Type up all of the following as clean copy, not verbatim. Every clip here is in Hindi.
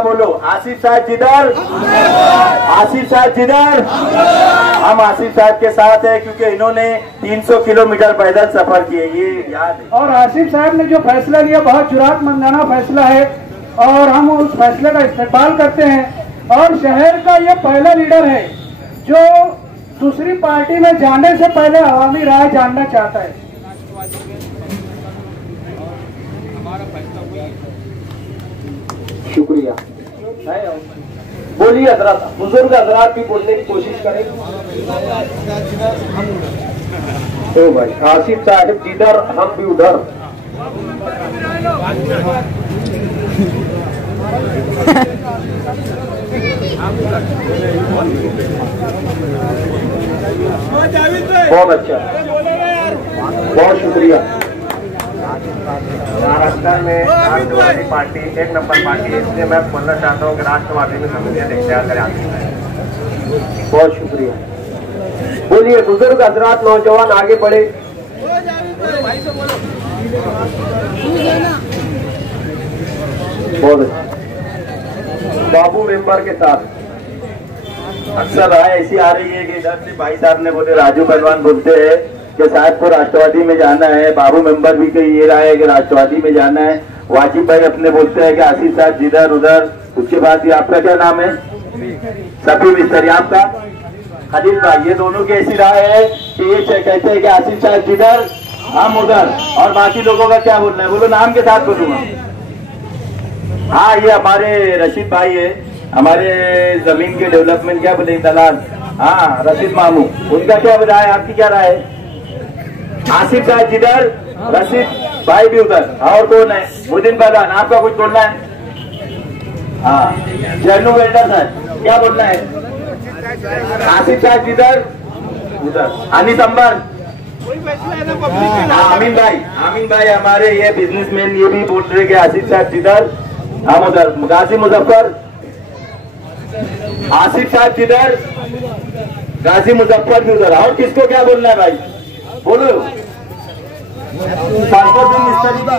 बोलो आसिफ साहब जिधर, आसिफ साहब जिधर। हम आसिफ साहब के साथ है क्योंकि इन्होंने 300 किलोमीटर पैदल सफर किए, ये याद है। और आसिफ साहब ने जो फैसला लिया बहुत जुरातमंदाना फैसला है और हम उस फैसले का इस्तेमाल करते हैं। और शहर का ये पहला लीडर है जो दूसरी पार्टी में जाने से पहले अवामी राय जानना चाहता है। शुक्रिया। बोलिए हजरत, बुजुर्ग हजरात भी बोलने की कोशिश करें। तो भाई आसिफ साहब जिधर हम भी उधर। बहुत अच्छा, बहुत शुक्रिया। महाराष्ट्र में राष्ट्रवादी पार्टी 1 नंबर पार्टी है, इसलिए मैं बोलना चाहता हूँ कि राष्ट्रवादी में समूहियत इख्तियार करें। बहुत शुक्रिया। बोलिए बुजुर्ग हजरात, नौजवान आगे बढ़े। बहुत अच्छा। बाबू मेंबर के साथ अक्सर राय ऐसी आ रही है कि इधर से भाई साहब ने बोले, राजू पहलवान बोलते हैं कि साहब को राष्ट्रवादी में जाना है। बाबू मेंबर भी कही ये राय है कि राष्ट्रवादी में जाना है। वाजिब भाई अपने बोलते हैं कि आसिफ साहब जिधर उधर। उसके बाद ये आपका क्या नाम है? सफी मिस्त्री। आपका खलील भाई। ये दोनों की ऐसी राय है कि ये कहते हैं कि आसिफ साहब जिधर हम उधर, और बाकी लोगों का क्या बोलना है? बोलो नाम के साथ बोलूंगा। हाँ, ये हमारे रशीद भाई है, हमारे जमीन के डेवलपमेंट क्या बोले दलाल। हाँ, रशीद मामू। उनका क्या राय है? आपकी क्या राय है? आसिफ साहब जिधर, रशीद भाई भी उधर। और कौन है? मुदीन प्रधान। आपका कुछ बोलना है? हाँ, जैनू वेल्डर सर क्या बोलना है? आसिफ साहब जिधर उधर। अनिस अंबर। आमीन भाई हमारे ये बिजनेसमैन ये भी बोल रहे कि आसिफ साहब जिधर हम उधर। गाजी मुजफ्फर। आसिफ साहब जिधर, गाजी मुजफ्फर भी उधर। और किसको क्या बोलना है भाई? बोलो।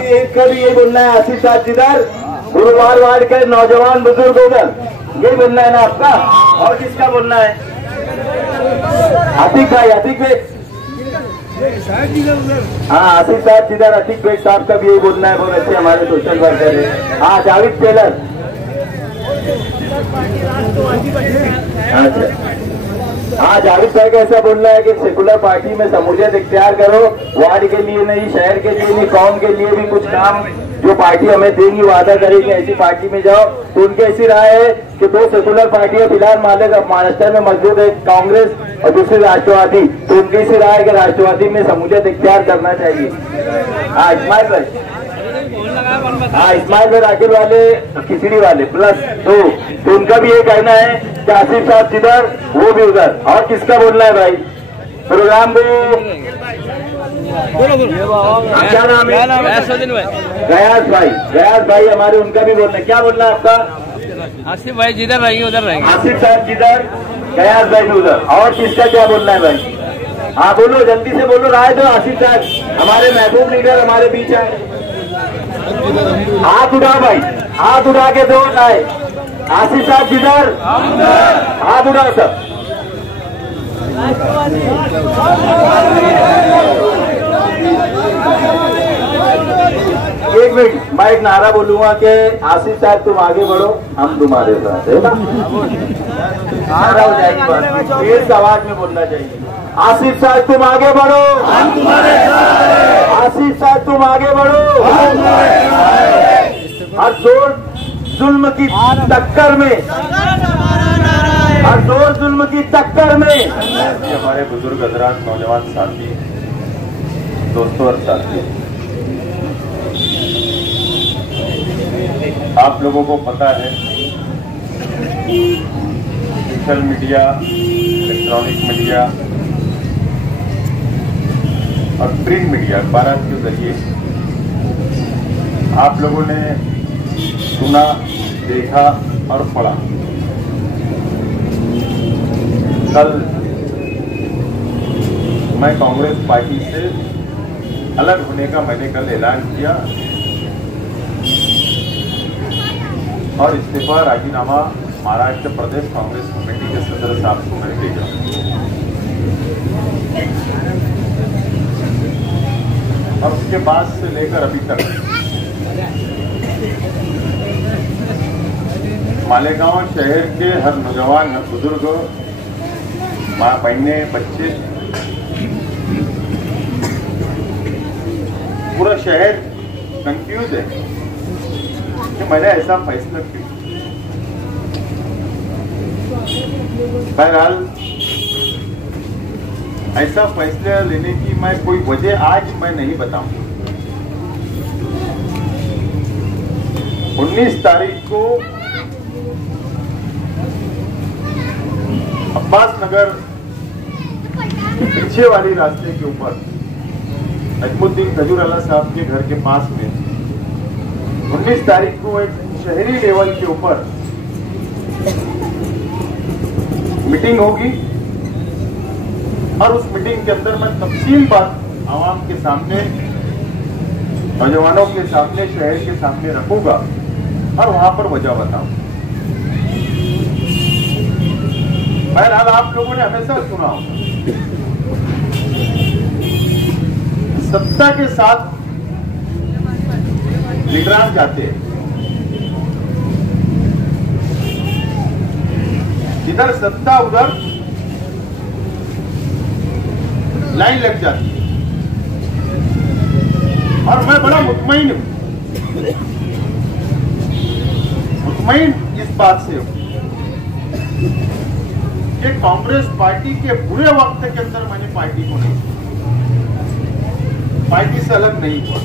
एक का भी ये बोलना है आसिफ साहब जिधर, गुरुवार वार्ड के नौजवान बुजुर्ग उधर। ये बोलना है ना आपका? और किसका बोलना है? आतिक भाई हाँ, आसिफ साहब जिधर, अतीक बेग साहब का भी यही बोलना है। बहुत अच्छे हमारे सोशल वर्कर है। हाँ, जावेद टेलर। अच्छा, हाँ, जावेद भाई का ऐसा बोलना है कि सेकुलर पार्टी में शमूलियत इख्तियार करो। वार्ड के लिए नहीं, शहर के लिए नहीं, कौम के लिए भी कुछ काम जो पार्टी हमें देंगी, वादा करेगी, ऐसी पार्टी में जाओ। तो उनकी ऐसी राय है कि 2 सेकुलर पार्टियां फिलहाल महाराष्ट्र में मौजूद है, कांग्रेस और दूसरी राष्ट्रवादी। तो उनकी ऐसी राय है कि राष्ट्रवादी में शमूलियत इख्तियार करना चाहिए। हाँ, इस्माइल भाई। हाँ, इस्माइल भाई राकेल वाले, खिचड़ी वाले प्लस 2। तो उनका भी ये कहना है कि आसिफ साहब जिधर वो भी उधर। और किसका बोलना है भाई? प्रोग्राम को क्या नाम है? गयास भाई हमारे, उनका भी बोलना है। क्या बोलना है आपका? आसिफ भाई जिधर रहेंगे उधर रहेंगे। आसिफ साहब जिधर, गयास भाई भी उधर। और किसका क्या बोलना है भाई? हाँ बोलो, जल्दी से बोलो, राय दो। आसिफ साहब हमारे महबूब लीडर हमारे बीच है। हाथ उठाओ भाई, हाथ उठा के दो राय। आसिफ साहब जिधर, हाथ उठाओ सब। एक मिनट, मैं एक नारा बोलूंगा कि आसिफ साहब तुम आगे बढ़ो, हम तुम्हारे साथ है ना। नारा हो जाएगी बात, तेज आवाज में बोलना चाहिए। आसिफ साहब तुम आगे बढ़ो, हम तुम्हारे साथ हैं। आसिफ साहब तुम आगे बढ़ो, हम तुम्हारे साथ हैं। हर जोर जुल्म की टक्कर में, हर जोर जुल्म की टक्कर में। हमारे बुजुर्ग हजरात, नौजवान साथी, दोस्तों और साथी, आप लोगों को पता है सोशल मीडिया, इलेक्ट्रॉनिक मीडिया और प्रिंट मीडिया अखबार के जरिए आप लोगों ने सुना, देखा और पढ़ा। कल मैं कांग्रेस पार्टी से अलग होने का मैंने कल ऐलान किया। और इस्तीफा राजीनामा महाराष्ट्र प्रदेश कांग्रेस कमेटी के सदर साहब को मैं भेजा। और उसके बाद से लेकर अभी तक मालेगांव शहर के हर नौजवान, हर बुजुर्ग, माँ बहनें, बच्चे, पूरा शहर कंफ्यूज है कि मैंने ऐसा फैसला क्यों। बहरहाल ऐसा फैसला लेने की मैं कोई वजह आज मैं नहीं बताऊंगा। 19 तारीख को अब्बास नगर पीछे वाली रास्ते के ऊपर अजमुद्दीन खजूरवाला साहब के घर के पास में 19 तारीख को एक शहरी लेवल के ऊपर मीटिंग होगी और उस मीटिंग के अंदर मैं तफसील बात आवाम के सामने, नौजवानों के सामने, शहर के सामने रखूंगा और वहां पर वजह बताऊंगा। बहरहाल आप लोगों ने हमेशा सुना होगा, सत्ता के साथ निगरान जाते हैं, इधर सत्ता उधर लाइन लग जाती है। और मैं बड़ा मुतमईन हूं, मुतमईन इस बात से हूं कि कांग्रेस पार्टी के बुरे वक्त के अंदर मैंने पार्टी को नहीं, पार्टी से अलग नहीं हुआ।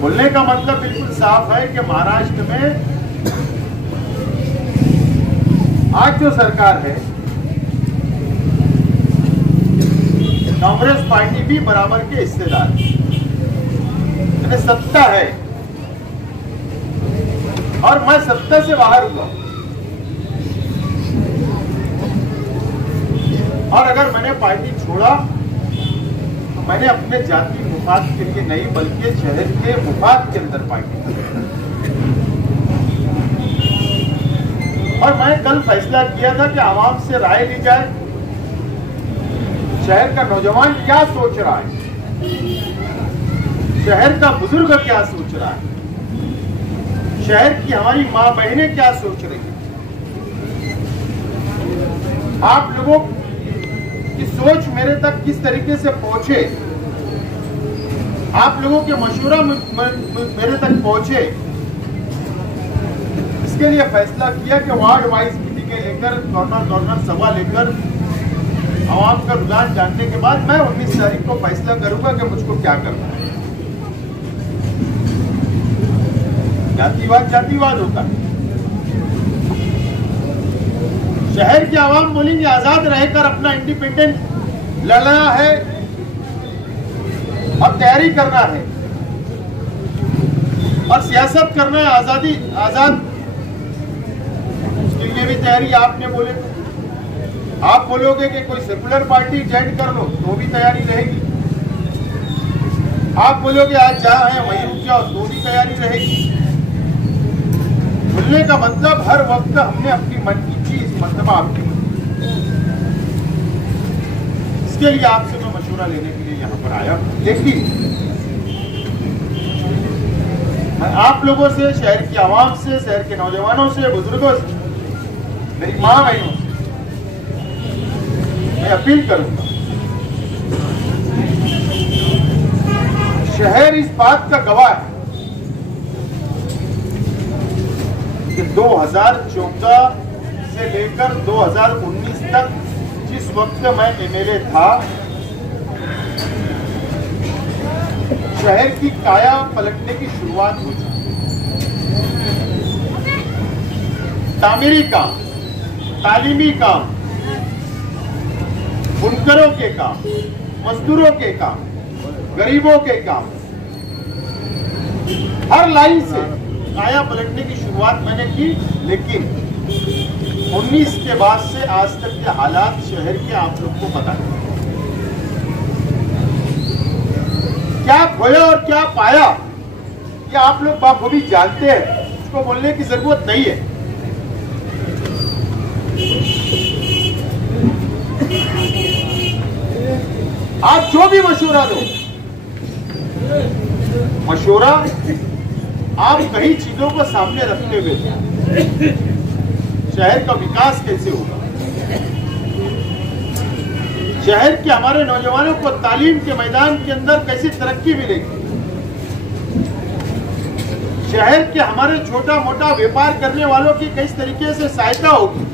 बोलने का मतलब बिल्कुल साफ है कि महाराष्ट्र में आज जो सरकार है, कांग्रेस पार्टी भी बराबर के हिस्सेदार है, यानी सत्ता है और मैं सत्ता से बाहर हुआ। और अगर मैंने पार्टी छोड़ा तो मैंने अपने जाति मुफाद के लिए नहीं बल्कि शहर के मुफाद के अंदर पार्टी की। और मैं कल फैसला किया था कि आवाम से राय ली जाए, शहर का नौजवान क्या सोच रहा है, शहर का बुजुर्ग क्या सोच रहा है, शहर की हमारी मां बहनें क्या सोच रही है, आप लोगों की सोच मेरे तक किस तरीके से पहुंचे, आप लोगों के मशवरा मेरे तक पहुंचे, इसके लिए फैसला किया कि वार्ड वाइज मीटिंगें लेकर, कॉर्नर सभा लेकर, आवाम का रुझान जानने के बाद मैं 19 तारीख को फैसला करूंगा कि मुझको क्या करना है। जातिवाद होता है। शहर की आवाम बोलेंगे आजाद रहकर अपना इंडिपेंडेंट लड़ना है और तैयारी करना है और सियासत करना है, आजाद उसके लिए भी तैयारी। आपने बोले, आप बोलोगे कि कोई सेकुलर पार्टी ज्वाइन कर लो तो भी तैयारी रहेगी, आप बोलोगे आज जहां है वहीं रुक जाओ तो भी तैयारी रहेगी। बोलने का मतलब हर वक्त हमने अपनी मन की चीज, मतलब आपकी, इसके लिए आपसे मैं मशवरा लेने के लिए यहाँ पर आया। देखिए, मैं आप लोगों से, शहर की आवाम से, शहर के नौजवानों से, बुजुर्गों से, मेरी माँ बहनों से मैं अपील करूंगा, शहर इस बात का गवाह है कि 2014 से लेकर 2019 तक जिस वक्त मैं एमएलए था, शहर की काया पलटने की शुरुआत हो चुकी। तामीरी काम, तालीमी काम, बुनकरों के काम, मजदूरों के काम, गरीबों के काम, हर लाइन से काया पलटने की शुरुआत मैंने की। लेकिन 19 के बाद से आज तक के हालात शहर के आप लोग को पता है, क्या खोया और क्या पाया ये आप लोग बाखूबी जानते हैं, उसको बोलने की जरूरत नहीं है। आप जो भी मशवरा दो, मशवरा आप कई चीजों को सामने रखते हुए, शहर का विकास कैसे होगा, शहर के हमारे नौजवानों को तालीम के मैदान के अंदर कैसी तरक्की मिलेगी, शहर के हमारे छोटा मोटा व्यापार करने वालों की किस तरीके से सहायता होगी,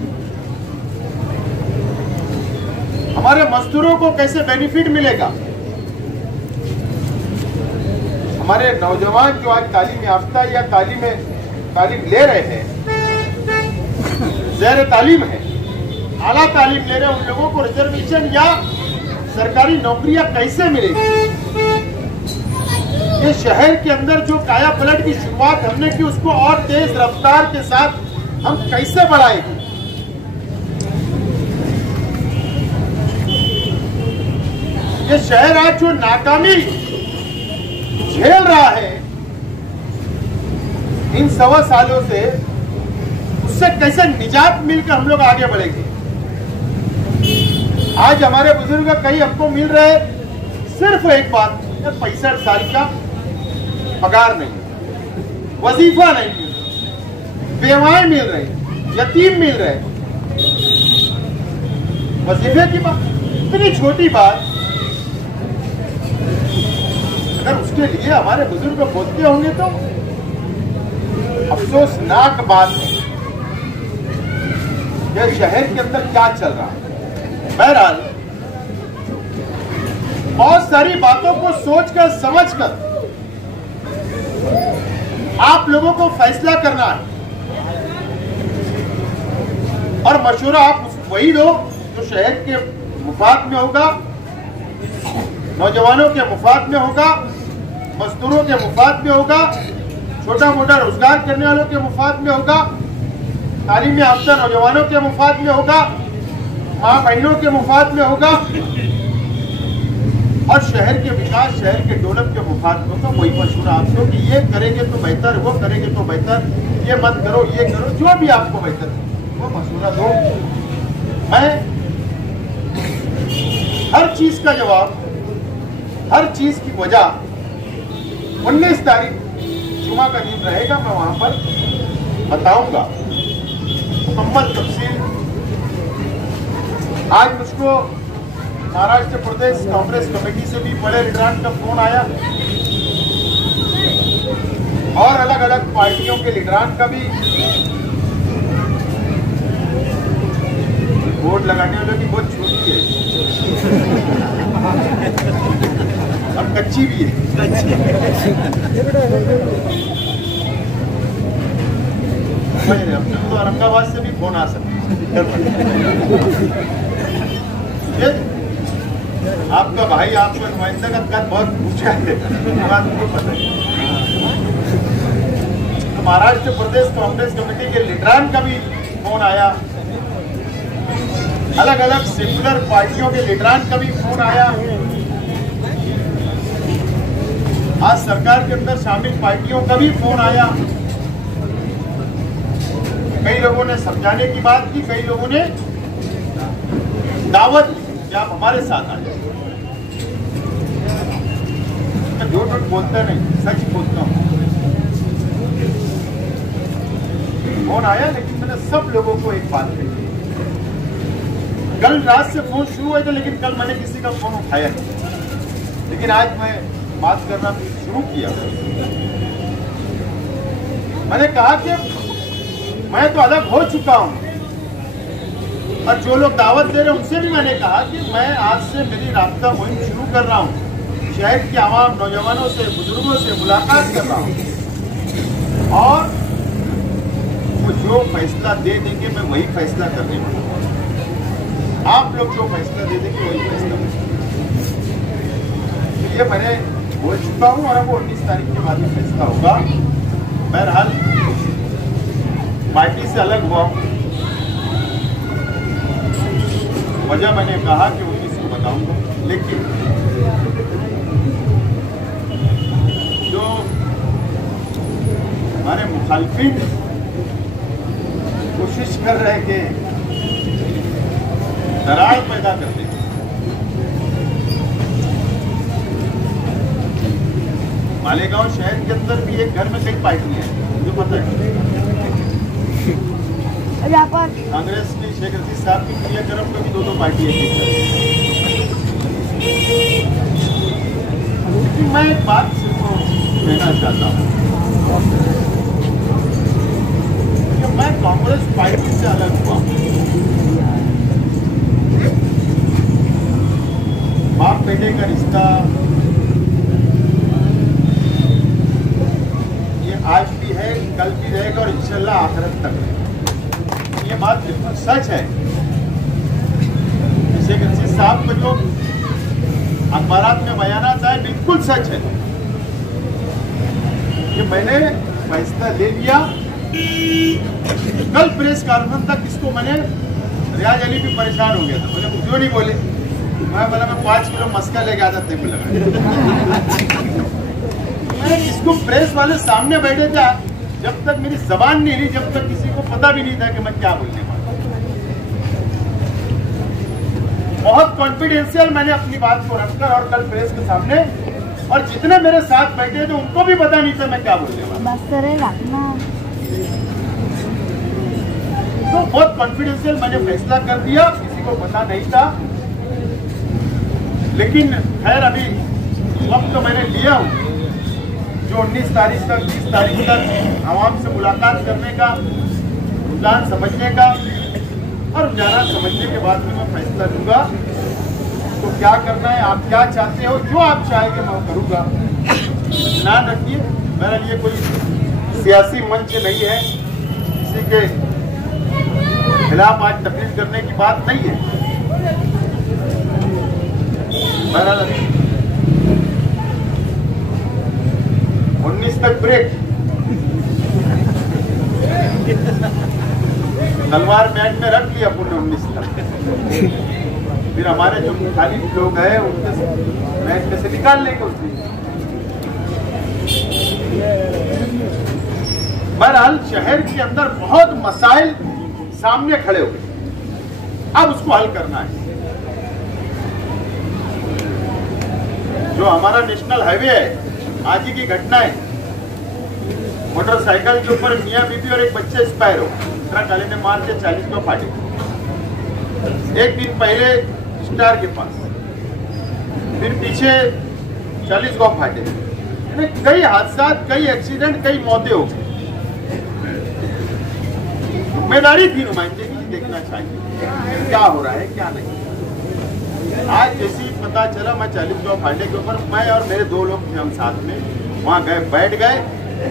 हमारे मजदूरों को कैसे बेनिफिट मिलेगा, हमारे नौजवान जो आज तालीम याफ्ता या तालीम ले रहे हैं, ज़ेर तालीम है, आला तालीम ले रहे हैं, उन लोगों को रिजर्वेशन या सरकारी नौकरियां कैसे मिलेगी। ये शहर के अंदर जो काया पलट की शुरुआत हमने की, उसको और तेज रफ्तार के साथ हम कैसे बढ़ाएंगे। ये शहर आज जो नाकामी झेल रहा है इन 1.25 सालों से, उससे कैसे निजात मिलकर हम लोग आगे बढ़ेंगे। आज हमारे बुजुर्ग कई हमको मिल रहे, सिर्फ एक बात, 65 साल का पगार नहीं, वजीफा नहीं मिल रहा, बेवाएं मिल रही, यतीम मिल रहे। वजीफे की बात इतनी छोटी बात, अगर उसके लिए हमारे बुजुर्ग बोलते होंगे तो अफसोसनाक बात है। यह शहर के अंदर क्या चल रहा है। बहरहाल बहुत सारी बातों को सोचकर समझकर आप लोगों को फैसला करना है, और मशवरा आप वही दो जो शहर के मुफाद में होगा, नौजवानों के मुफाद में होगा, मजदूरों के मुफाद में होगा, छोटा मोटा रोजगार करने वालों के मुफाद में होगा, तालीम याफ्ता नौजवानों के मुफाद में होगा, माँ बहनों के मुफाद में होगा, और शहर के विकास, शहर के डेवलप के मुफाद में होगा। वही मशवरा आपको कि ये करेंगे तो बेहतर, वो करेंगे तो बेहतर, ये मत करो, ये करो, जो भी आपको बेहतर वो मशवरा दो। मैं हर चीज का जवाब, हर चीज की वजह 19 तारीख जुमा का दिन रहेगा, मैं वहां पर बताऊंगा मुकम्मल तफसील। आज मुझको महाराष्ट्र प्रदेश कांग्रेस कमेटी से भी बड़े लीडरान का फोन आया, और अलग अलग पार्टियों के लीडरान का भी। वोट लगाने वालों की बहुत छोटी है और कच्ची भी है। अपने तो औरंगाबाद से भी फोन आ सकते, आपका भाई आपका नुमाइंदा का कद बहुत ऊंचा है, बात मुझे पता है। तो महाराष्ट्र प्रदेश कांग्रेस कमेटी के लीडरान का भी फोन आया, अलग अलग सेकुलर पार्टियों के लीडरान का भी फोन आया, आज सरकार के अंदर शामिल पार्टियों का भी फोन आया। कई लोगों ने समझाने की बात की, कई लोगों ने दावत दी कि आप हमारे साथ आ जाए। मैं झूठ बोलता नहीं, सच बोलता हूँ। फोन आया, लेकिन मैंने सब लोगों को एक बात कही। कल रात से फोन शुरू हुए थे, लेकिन कल मैंने किसी का फोन उठाया नहीं, लेकिन आज मैं बात करना शुरू किया। मैंने कहा कि मैं तो अलग हो चुका हूं, और जो लोग दावत दे रहे हैं उनसे भी मैंने कहा कि मैं आज से मेरी राब्ता मुहिम शुरू कर रहा हूं, शहर के आवाम, नौजवानों से, बुजुर्गों से मुलाकात कर रहा हूं, और वो जो फैसला दे देंगे मैं वही फैसला करने वाला हूं। आप लोग जो फैसला दे देंगे वही फैसला तो ये मैंने बोल चुका हूं, और अब 19 तारीख के बाद में फैसला होगा। बहरहाल पार्टी से अलग हुआ हूं, वजह मैंने कहा कि 19 को बताऊंगा, लेकिन जो हमारे मुखालफिन कोशिश कर रहे हैं कि दरार पैदा कर दें। मालेगांव शहर के अंदर भी एक घर में कई पार्टियां हैं, मुझे पता है। कांग्रेस की शेख रशीद साहब की क्रियाक्रम में भी 2-2 पार्टियां हैं। मैं एक बात सिर्फ कहना चाहता हूँ कि मैं कांग्रेस पार्टी से अलग हुआ हूँ। बाप बेटे का रिश्ता ये आज भी है, कल भी रहेगा और इंशाल्लाह आखिरत तक रहेगा। ये बात बिल्कुल सच है। शेख रशीद साहब को जो अखबारात में बयानात आए बिल्कुल सच है कि मैंने फैसला ले लिया। कल प्रेस कॉन्फ्रेंस तक इसको मैंने, रियाज अली भी परेशान हो गया था, बोले क्यों नहीं बोले। मैं बोला मैं 5 किलो मस्का लेके आता थे लगा। मैं इसको प्रेस वाले सामने बैठे था, जब तक मेरी जबान नहीं हिली, जब तक किसी को पता भी नहीं था कि मैं क्या बोलने वाला। बहुत कॉन्फिडेंशियल मैंने अपनी बात को रखकर और कल प्रेस के सामने, और जितने मेरे साथ बैठे थे उनको भी पता नहीं था मैं क्या बोलने वाला। तो बहुत कॉन्फिडेंशियल मैंने फैसला कर दिया, किसी को पता नहीं था। लेकिन खैर अभी वक्त तो मैंने लिया हूं, जो 19 तारीख तक 20 तारीख तक आवाम से मुलाकात करने का, रुझान समझने का, और रुझाना समझने के बाद में मैं फैसला लूंगा तो क्या करना है, आप क्या चाहते हो, जो आप चाहेंगे मैं करूंगा। ध्यान रखिए, मेरा लिए कोई सियासी मंच नहीं है, किसी के खिलाफ आज तकलीफ करने की बात नहीं है। बहरहाल 19 तक ब्रेक, तलवार मैच में रख लिया पूरे 19 तक। फिर हमारे जो मुखालिफ लोग हैं उनके मैच में से निकाल लेंगे उसमें। बहरहाल शहर के अंदर बहुत मसाइल सामने खड़े हो गए, अब उसको हल करना है। जो हमारा नेशनल हाईवे है, आज ही की घटना है, मोटरसाइकिल के ऊपर मियां बीबी और एक बच्चे एक्सपायर हो, ट्रक वाले ने मार के 40 को फाटे। एक दिन पहले स्टार के पास, फिर पीछे 40 को फाटे। कई हादसा, कई एक्सीडेंट, कई मौतें हो गई। जिम्मेदारी थी नुमाइंदगी की, देखना चाहिए क्या हो रहा है क्या नहीं। आज जैसे ही पता चला, मैं 40 को फाटे के ऊपर, मैं और मेरे 2 लोग थे, हम साथ में वहां गए, बैठ गए,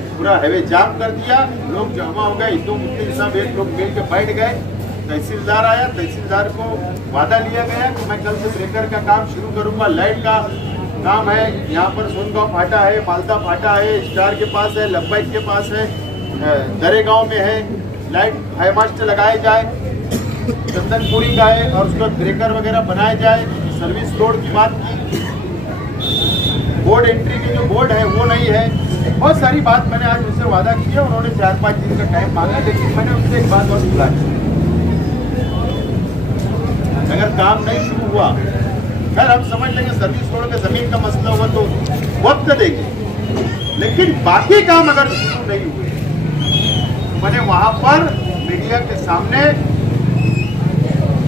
पूरा हाईवे जाम कर दिया, लोग जमा हो गए, हिंदू मुस्लिम सब एक लोग मिल के बैठ गए। तहसीलदार आया, तहसीलदार को वादा लिया गया कि मैं कल से ब्रेकर का काम शुरू करूंगा, लाइट का काम है, यहाँ पर सोनगांव फाटा है, मालदा फाटा है, स्टार के पास है, लब्बैक के पास है, दरेगांव में है, लाइट हाई मास्ट लगाए जाए, चंदनपुरी का है, और उसका ब्रेकर वगैरह बनाए जाए। सर्विस रोड की बात की, बोर्ड एंट्री की जो बोर्ड है वो नहीं है, बहुत सारी बात मैंने आज उनसे वादा किया। उन्होंने 4-5 दिन का टाइम मांगा, लेकिन मैंने उनसे एक बात और बुलाई, अगर काम नहीं शुरू हुआ, खैर हम समझ लेंगे सर्विस रोड का जमीन का मसला हुआ तो वक्त देंगे, लेकिन बाकी काम अगर शुरू नहीं हुए, मैंने वहां पर मीडिया के सामने,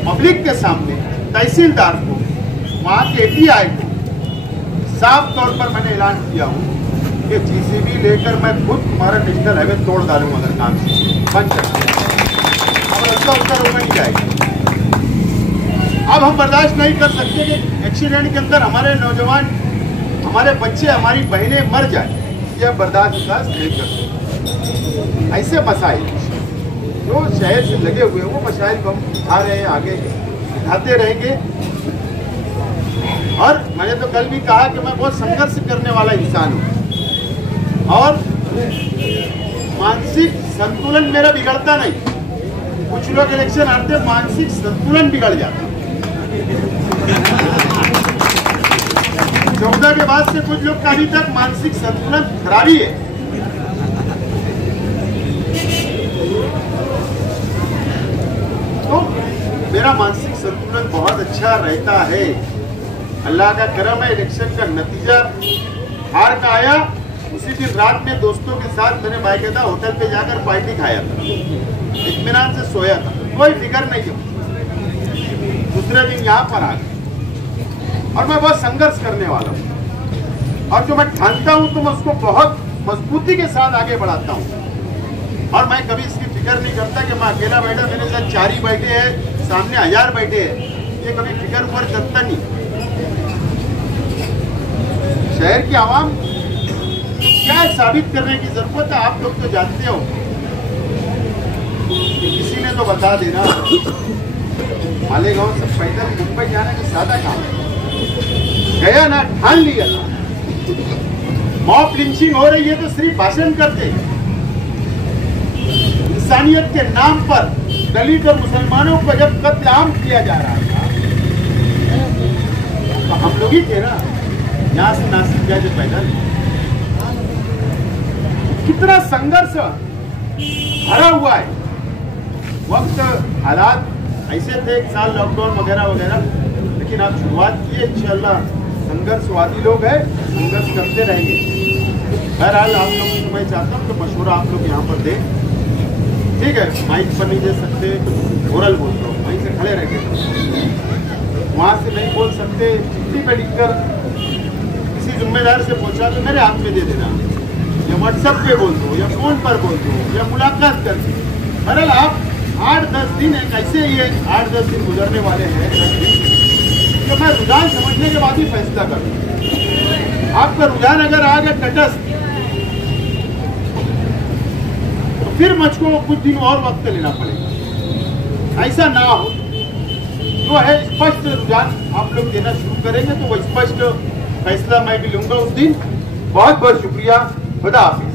पब्लिक के सामने, तहसीलदार को, वहां के एपीआई को साफ तौर पर मैंने ऐलान किया हूं कि जीसीबी लेकर मैं खुद तुम्हारा नेशनल हाईवे तोड़ डालूंगा अगर काम बंद करना, अब उसका उत्तर होगा नहीं जाएगा। अब हम बर्दाश्त नहीं कर सकते कि एक्सीडेंट के अंदर हमारे नौजवान, हमारे बच्चे, हमारी बहनें मर जाए, यह बर्दाश्त नहीं कर सकते। ऐसे मसाइल जो शहर से लगे हुए हैं, वो मसाइल को हम उठा रहे हैं, आगे उठाते रहेंगे। और मैंने तो कल भी कहा कि मैं बहुत संघर्ष करने वाला इंसान हूँ, और मानसिक संतुलन मेरा बिगड़ता नहीं। कुछ लोग इलेक्शन आते मानसिक संतुलन बिगड़ जाता। 14 के बाद से कुछ लोग का अभी तक मानसिक संतुलन खराबी है। मेरा मानसिक संतुलन बहुत अच्छा रहता है। अल्लाह का करम है, इलेक्शन का नतीजा हार का आया। उसी दिन रात में दोस्तों के साथ मैंने बाकायदा होटल पे जाकर पार्टी खाया था, इत्मीनान से सोया था, कोई फिक्र नहीं थी। दूसरे दिन यहाँ पर आ गया और मैं बहुत संघर्ष करने वाला हूँ, और जो मैं ठानता हूँ तो मैं उसको बहुत मजबूती के साथ आगे बढ़ाता हूँ। और मैं कभी इसकी फिक्र नहीं करता कि मैं अकेला बैठा, मेरे साथ 4 ही बैठे हैं, सामने 1000 बैठे हैं, ये कभी फिक्र ऊपर करता नहीं। शहर की आवाम क्या साबित करने की जरूरत है, आप लोग तो जानते हो कि किसी ने तो बता देना। मालेगांव से पैदल मुंबई जाने का सादा काम गया ना, ठान लिया था। मॉब लिंचिंग हो रही है तो सिर्फ भाषण करते, इंसानियत के नाम पर दलित और मुसलमानों को जब कत्लेआम किया जा रहा था तो हम लोग ही थे ना, यहाँ से नासिक गए जो पैदल। कितना संघर्ष भरा हुआ है। वक्त हालात ऐसे थे, 1 साल लॉकडाउन वगैरह वगैरह, लेकिन आप शुरुआत किए, इंशाल्लाह संघर्षवादी लोग हैं, संघर्ष करते रहेंगे। बहरहाल आप लोग को मैं चाहता हूँ कि मशवरा आप लोग यहाँ पर दें, ठीक है। माइक पर नहीं दे सकते तो ओरल बोल रहा हूँ, वहीं से खड़े रह के, वहाँ से नहीं बोल सकते, चिट्ठी पे लिखकर किसी जिम्मेदार से पहुँचा तो मेरे हाथ में दे देना, या व्हाट्सएप पे बोल दो, या फोन पर बोल दो, या मुलाकात कर दो। बहरहाल आप 8-10 दिन एक ऐसे ही 8-10 दिन गुजरने वाले हैं तो मैं रुझान समझने के बाद ही फैसला करूँ। आपका रुझान अगर आ गया तटस्थ तो फिर मुझको कुछ दिन और वक्त लेना पड़ेगा। ऐसा ना हो, जो है स्पष्ट रुझान आप लोग देना शुरू करेंगे तो वो स्पष्ट फैसला मैं भी लूंगा उस दिन। बहुत बहुत शुक्रिया, खुदा हाफिज़।